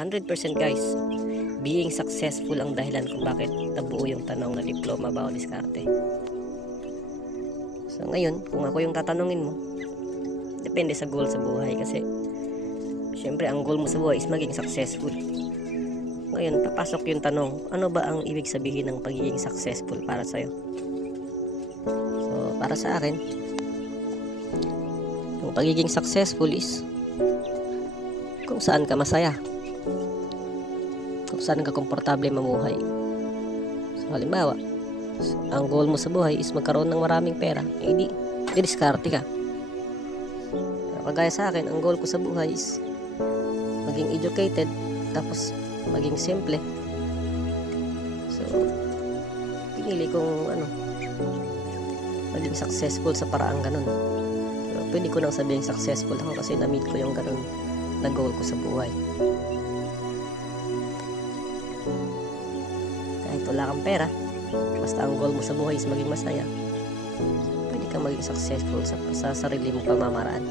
100% guys, being successful ang dahilan kung bakit nabuo yung tanong na diploma ba o diskarte. So ngayon, kung ako yung tatanungin mo, depende sa goal sa buhay kasi syempre ang goal mo sa buhay is maging successful. Ngayon, papasok yung tanong, ano ba ang ibig sabihin ng pagiging successful para sa'yo? So, para sa akin, yung pagiging successful is kung saan ka masaya, kung saan ka komportable mamuhay. So, halimbawa, ang goal mo sa buhay is magkaroon ng maraming pera, di diskarte ka. Pero kagaya sa akin, ang goal ko sa buhay is maging educated, tapos maging simple. So, pinili kong maging successful sa paraang ganun. Pero pwede ko nang sabihin successful ako kasi na-meet ko yung ganun na goal ko sa buhay. Kahit wala kang pera, basta ang goal mo sa buhay is maging masaya, pwede kang maging successful sa sarili mong pamamaraan.